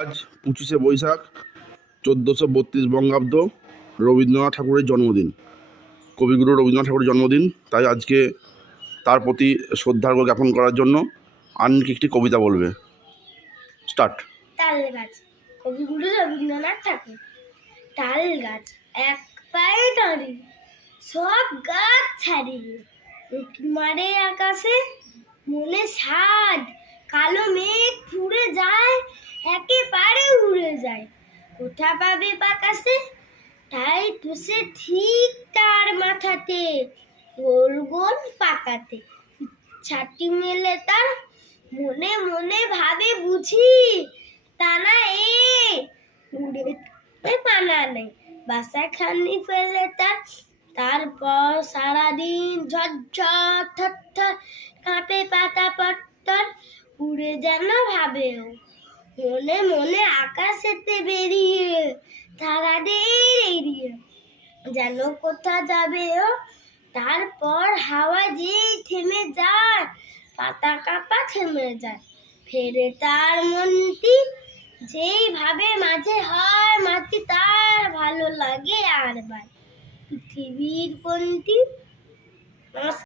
আজ 25শে বৈশাখ 1432 বঙ্গাব্দ রবীন্দ্রনাথ ঠাকুরের জন্মদিন। কবিগুরু রবীন্দ্রনাথ ঠাকুরের জন্মদিন, তাই আজকে তার প্রতি শ্রদ্ধার্ঘ্য জ্ঞাপন করার জন্য আনকি একটি কবিতা বলবে। স্টার্ট। তাল গাছ, কবিগুরু রবীন্দ্রনাথ ঠাকুর। তাল গাছ এক পায়ে দাঁড়িয়ে, সব গাছ ছাড়িয়ে, উঁকি মারে আকাশে, মনে সাদ, কালো মেঘ ফুরে যায়, একেবারে উড়ে যায়, কোথা পাবে বাতাসে, তাই বসে ঠিক তার মাথাতে, গোল গোল পাকাতে, ছাতি মেলে তার, মনে মনে ভাবে বুঝি, টানা উড়ে পানা নেই, বাসাখানি ফেলে তারপর সারাদিন ঝরঝর থরথর কাঁপে পাতা পত্তর, উড়ে যেন ভাবেও মনে মনে আকাশেতে বেরিয়ে, তারাদের এড়িয়ে যেন কোথা যাবে ও। তারপর হাওয়া যেই থেমে যায়, পাতা কাঁপা থেমে যায়, ফেরে তার মনটি, যেই ভাবে মাঝে হয় মাটি, তার ভালো লাগে আর বার পৃথিবীর কোনটি।